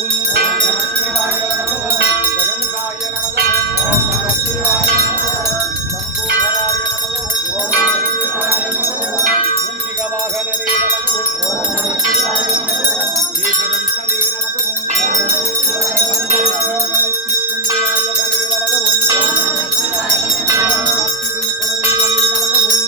நமகவும் ஜகங்காய நமகவும் சம்பூதராய நமகவும் மூஷிக வாகனரே நமகவும் ஏகதந்தனே நமகவும் சம்பூதங்களை தீர்க்கும் விநாயகனே நமகவும் காத்திடும் குலதெய்வமே நமகவும்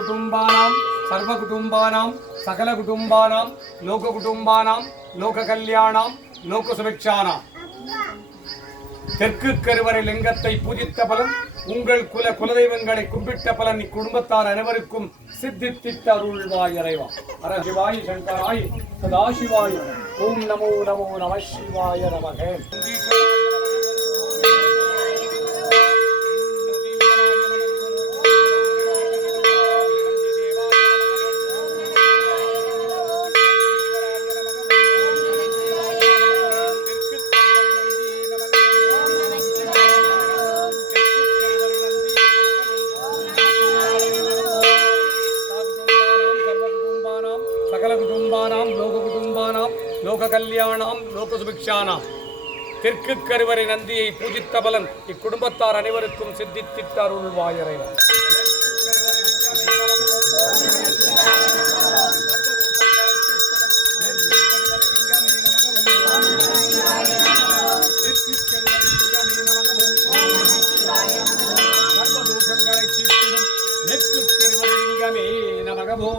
குடும்பானாம் சர்வ குடும்பானாம் சகல குடும்பானாம் லோக குடும்பானாம் லோக கல்யாணாம் லோக சுபிக்ஷானாம். தெற்கு கருவறை லிங்கத்தை பூஜித்த பலன், உங்கள் குலதெய்வங்களை கும்பிட்ட பலன் இக்குடும்பத்தார் அனைவருக்கும் சித்தித்திட்ட அருள்வாய் இறைவா. ஹர சிவாய சங்கராய் சதாசிவாய. ஓம் நமோ நமோ நம சிவாய நமக. லோக கல்யாணாம் லோக சுபிக்ஷானாம். தெற்கு கருவறை நந்தியை பூஜித்த பலன் இக்குடும்பத்தார் அனைவருக்கும் சித்தித்திட்ட அருள்வாய் இறைவா. சர்வதோஷங்களை தீர்த்திடும் நெற்கு கருவறை லிங்கமே நமகவோ.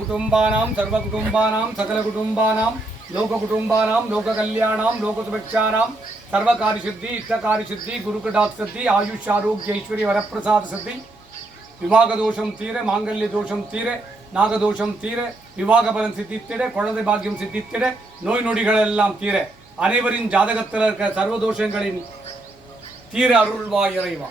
குடும்பானாம் சர்வ குடும்பானாம் சகல குடும்பானாம் லோக குடும்பானாம் லோக கல்யாணாம் லோக சுபிக்ஷானாம் சர்வகாரி சித்தி இஷ்டகாரி சித்தி குருகடாக் சித்தி ஆயுஷ் ஆரோக்கிய ஐஸ்வர்ய வரப்பிரசாத சித்தி. விவாக தோஷம் தீர, மாங்கல்ய தோஷம் தீர, நாகதோஷம் தீர, விவாக பலன் சித்தித்திட, குழந்தை பாக்கியம் சித்தித்திட, நோய் நொடிகள் எல்லாம் தீர, அனைவரின் ஜாதகத்தில் இருக்க சர்வதோஷங்களின் தீர அருள்வாய் இறைவா.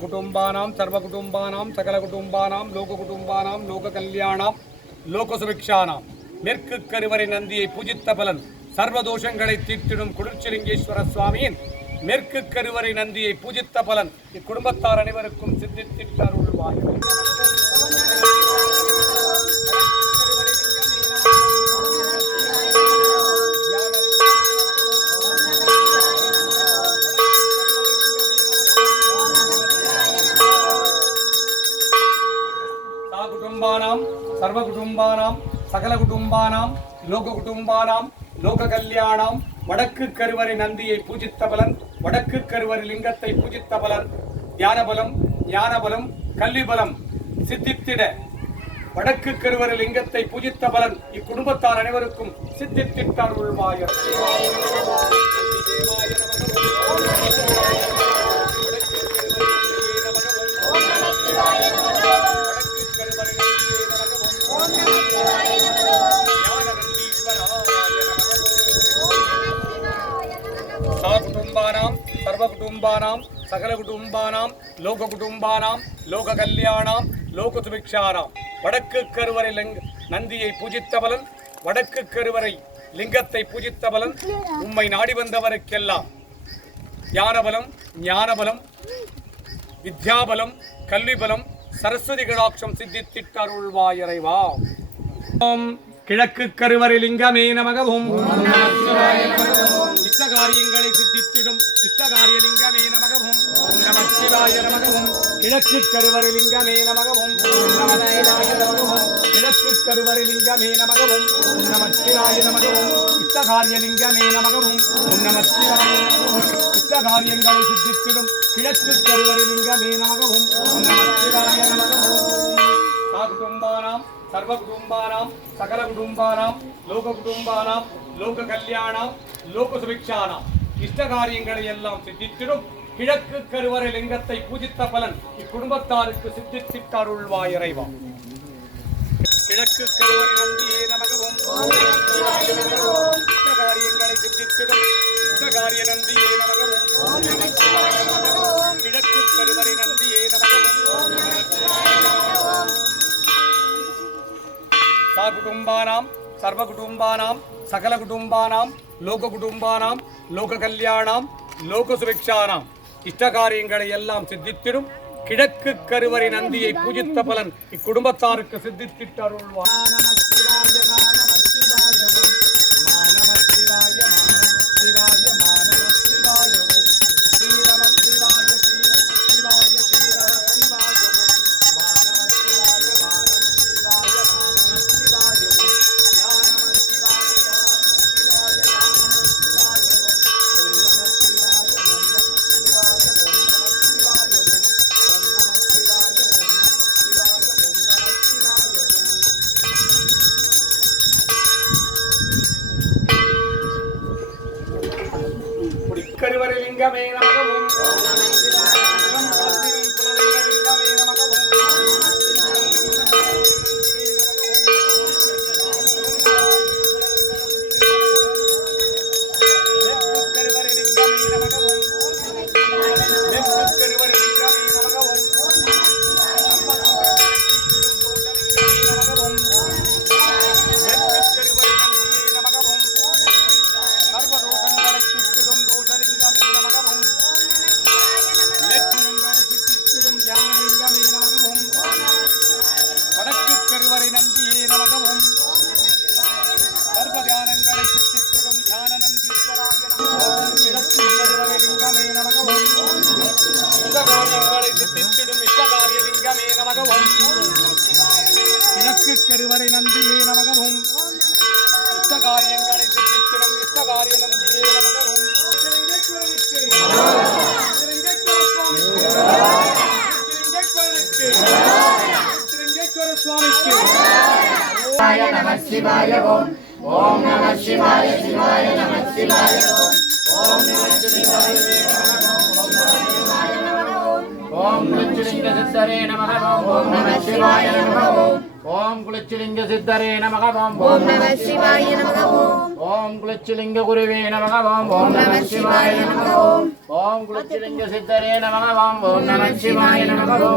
குடும்பானாம் சர்வ குடும்பானாம் சகல குடும்பானாம் லோக குடும்பானாம் லோக கல்யாணாம் லோக சுபிக்ஷானாம். மேற்கு கருவறை நந்தியை பூஜித்த பலன், சர்வதோஷங்களை தீர்த்திடும் குளிர்ச்சிலிங்கேஸ்வர சுவாமியின் மேற்கு கருவறை நந்தியை பூஜித்த பலன் இக்குடும்பத்தார் அனைவருக்கும் சித்தித்திட்ட அருள்வாய். குடும்பானாம் சர்வ குடும்பானாம் சகல குடும்பானாம் லோக குடும்பானாம் லோக கல்யாணாம். வடக்கு கருவறை நந்தியை பூஜித்த பலன், வடக்கு கருவறை லிங்கத்தை பூஜித்த பலன், தியான பலம் ஞான பலம் கல்வி பலம் சித்தித்திட, வடக்கு கருவறை லிங்கத்தை பூஜித்த பலன் இக்குடும்பத்தார் அனைவருக்கும் சித்தித்திட்ட அருள்வாய். குடும்பானாம் சர்வ குடும்பானாம் சகல குடும்பானாம் லோக குடும்பானாம் லோக கல்யாணாம் லோக சுபிக்ஷானாம். வடக்கு கருவறை நந்தியை பூஜித்த பலன், வடக்கு கருவறை லிங்கத்தை பூஜித்த பலன், உம்மை நாடி வந்தவருக்கெல்லாம் ஞானபலம் ஞானபலம் வித்யாபலம் கல்வி பலம் சரஸ்வதி கடாட்சம் சித்தித்திட்ட அருள்வாய் இறைவா. ஓம் கிழக்கு கருவறை லிங்கமே நமகவும் இஷ்டகாரியங்களை சித்தித்திடும் இஷ்டகாரிய லிங்கமே நமகவும் நமச்சிவாய நமகவும். கிழக்கு கருவறை லிங்கமே நமகவும் நமச்சிவாய நமகவும். கிழக்கு கருவறை லிங்கமே நமகவும் நமச்சிவாய நமகவும். இஷ்டகாரிய லிங்கமே நமகவும் நமச்சிவாய நமகவும். இஷ்டகாரியங்களை சித்தித்திடும் கிழக்கு கருவறை லிங்கமே நமகவும் நமச்சிவாய நமகவும். குடும்பானாம் சர்வ குடும்பானாம் சகல குடும்பானாம் லோக குடும்பானாம் லோக கல்யாணாம் லோக சுபிக்ஷானாம். இஷ்டகாரியங்களை எல்லாம் சித்தித்திடும் கிழக்கு கருவறை லிங்கத்தை பூஜித்த பலன் இக்குடும்பத்தாருக்கு சித்தித்திட்ட அருள்வாய் இறைவா. கிழக்கு கருவறை நந்தியே நமகவும் இஷ்டகாரியங்களை சித்தித்திடும் இஷ்டகாரிய நந்தியே நமகவும் குடும்பானாம் சர்வ குடும்பானாம் சகல குடும்பானாம் லோக குடும்பானாம் லோக கல்யாணாம் லோக சுபிக்ஷானாம் இஷ்டகாரியங்களை எல்லாம் சித்தித்திடும் கிழக்கு கருவறை நந்தியை பூஜித்த பலன் இக்குடும்பத்தாருக்கு சித்தித்திட்டு அருள்வார். கருவரலிங்கமே நமகவும் குலலிங்கமே நமகவும் கருவரலிங்கமே நமகவும் கருவரலிங்கமே நமகவும் கிழக்கு கருவறை நந்தியே நமகவும் இஷ்டகாரியங்களை சித்தித்திடும் இஷ்டகாரிய நந்தியே நமகவும் சுவாமிக்கு நம சிவாய ஓம் ஓம் நம சிவாய சிவாய நம சிவாய ஓம் ஓம் நம சிவாய ஓம் குலச்சிலிங்க சித்தரே நமக ஓம் நம சிவாய நமக ஓம் குலச்சிலிங்க சித்தரே நமக ஓம் நம சிவாய நமக ஓம் குலச்சிலிங்க குருவே நமக ஓம் நம சிவாய நமக ஓம் குலச்சிலிங்க சித்தரே நமக ஓம் நம சிவாய நமக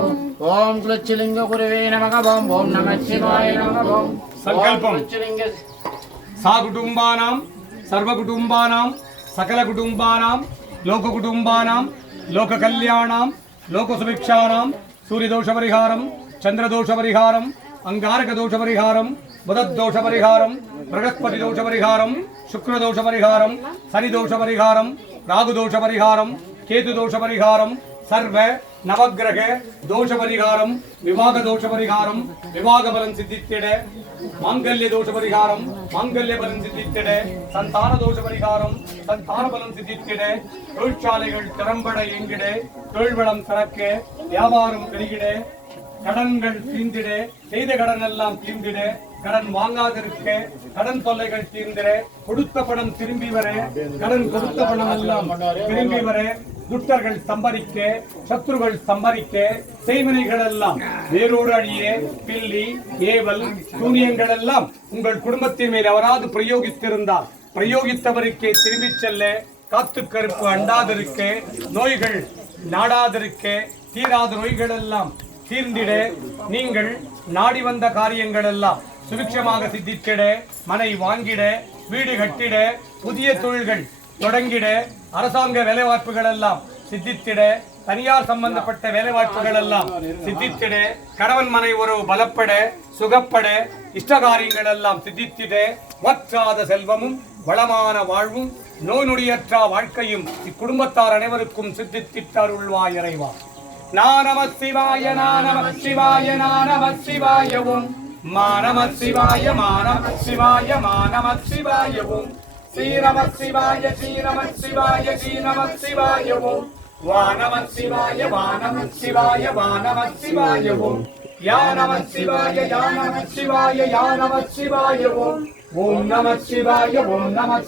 ஓம் குலச்சிலிங்க குருவே நமக ஓம் நம சிவாய நமக சங்கல்பம் சா குடும்பானாம் சர்வ குடும்பானாம் சகல குடும்பானாம் லோக குடும்பானாம் லோக கல்யாணாம் லோக சுபிக்ஷானாம் சூரிய தோஷ பரிகாரம் சந்திர தோஷ பரிகாரம் அங்காரக தோஷ பரிகாரம் புதத் தோஷ பரிகாரம் பிரகஸ்பதி தோஷ பரிகாரம் சுக்ர தோஷ பரிகாரம் சனி தோஷ பரிகாரம் ராகு தோஷ பரிகாரம் கேது தோஷ பரிகாரம் சர்வ நவகிரக தோஷ பரிகாரம் விவாக தோஷ பரிகாரம் விவாக பலன் சித்தித்திட மாங்கல்ய தோஷ பரிகாரம் மாங்கல்ய பலன் சித்தித்திட சந்தான தோஷ பரிகாரம் சந்தான பலன் சித்தித்திட தொழிற்சாலைகள் திறம்பட இயங்கிட தொழில்வளம் சிறக்க வியாபாரம் பெருகிட கடன்கள் தீர்ந்திட செய்த கடன் எல்லாம் தீர்ந்திட கடன் வாங்காதிருக்க கடன் தொல்லைகள் தீர்ந்திட கொடுத்த பணம் திரும்பி வர கடன் கொடுத்த பணம் எல்லாம் திரும்பி வர துட்டர்கள் சம்பரிக்க சத்துருகள் சம்பரிக்க செய்வினைகள் எல்லாம் வேரோடு அழிய பில்லி ஏவல் சூனியங்கள் எல்லாம் உங்கள் குடும்பத்தின் மேல் எவராது பிரயோகித்திருந்தால் பிரயோகித்தவருக்கே திரும்பிச் செல்ல காத்து கருப்பு அண்டாதிருக்க நோய்கள் நாடாதிருக்க தீராத நோய்கள் எல்லாம் தீர்ந்திட நீங்கள் நாடி வந்த காரியங்கள் எல்லாம் சுபிக்ஷமாக சித்தித்திட மனை வாங்கிட வீடு கட்டிட புதிய தொழில்கள் தொடங்கிட அரசாங்க வேலைவாய்ப்புகள் எல்லாம் சித்தித்திட தனியார் சம்பந்தப்பட்ட வேலைவாய்ப்புகள் எல்லாம் சித்தித்திட கணவன் மனை உறவு பலப்பட சுகப்பட இஷ்டகாரியங்கள் எல்லாம் சித்தித்திட வற்றாத செல்வமும் வளமான வாழ்வும் நோய் நொடியற்ற வாழ்க்கையும் இக்குடும்பத்தார் அனைவருக்கும் சித்தித்திட்டார் உள்வாய் இறைவா. நம சிவாய நம சிவாய நம சிவாய ஓம் நம சிவாய நம சிவாய நம சிவாய ஓம் ஸ்ரீரம சிவாய ஸ்ரீரம சிவாய ஸ்ரீரம சிவாய ஓம் நம சிவாய நம சிவாய நம சிவாய ஓம் யா நம சிவாய நம சிவாய நம சிவாய ஓம் நம சிவாய நம